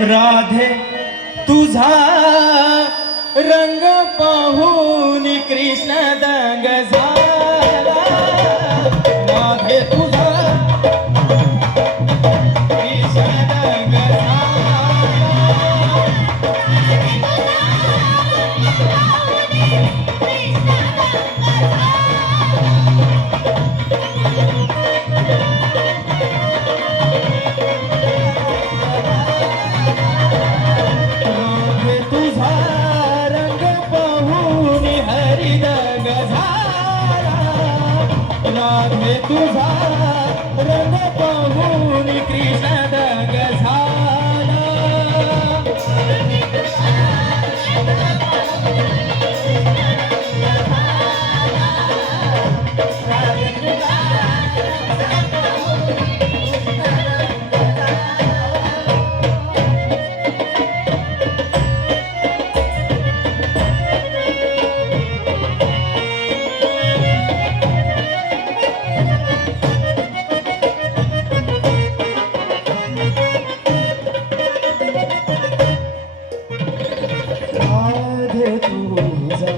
राधे तुझा रंग पाहून कृष्ण दंग राधे तुझा रंग पाहून कृष्ण झाला तुझा.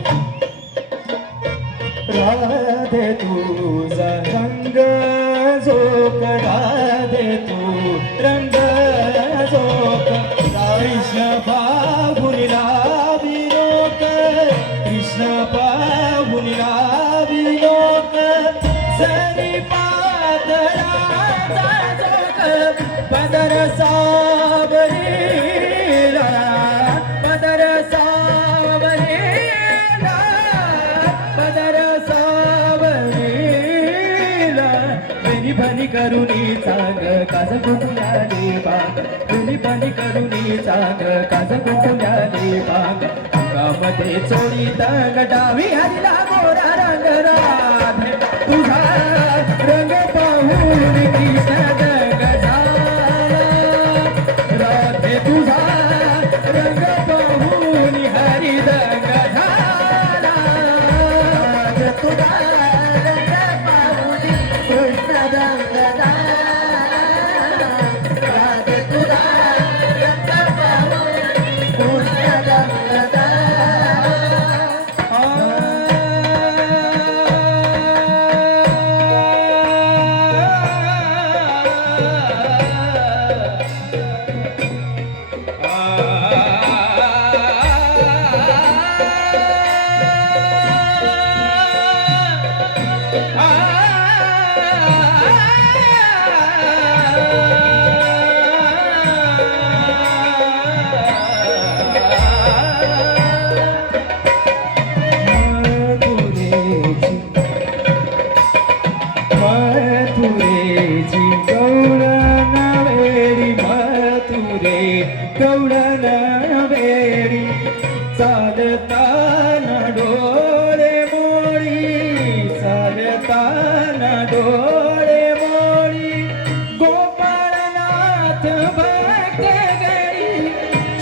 राधे तुझा रंग जोक राधे तू. रंग जोक कृष्ण बाहुलीला विलोक कृष्ण बाहुलीला विलोक सरी पादरा काज कुटुंबाने बाग. तुम्ही पाणी करुणी चांग काज कुटुंबाने बाग अंगामध्ये चोरी तंग डावी हरिला गोरा रंगरा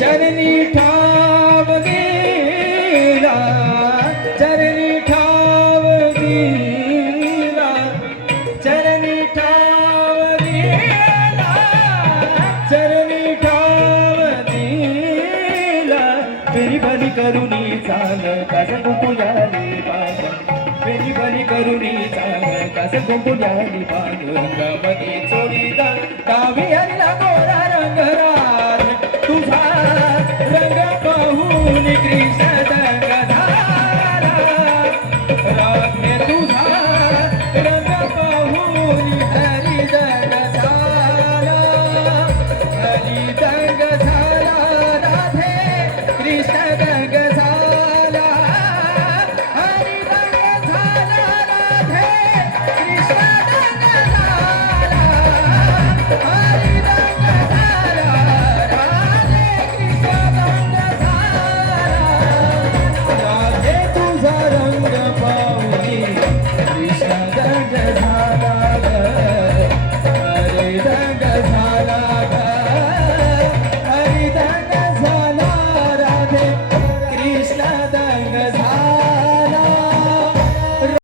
चरणी ठाव गेला चरणी ठाव गेला चरणी ठाव गेला चरणी ठाव दिला फेरी बली करुणी चाल कास कुकुल्याली बाग फेरी बली करुणी चाल कास कुकुल्याली बाग रंगामध्ये चोरी कावी हरला गोरा रंगरा तुझा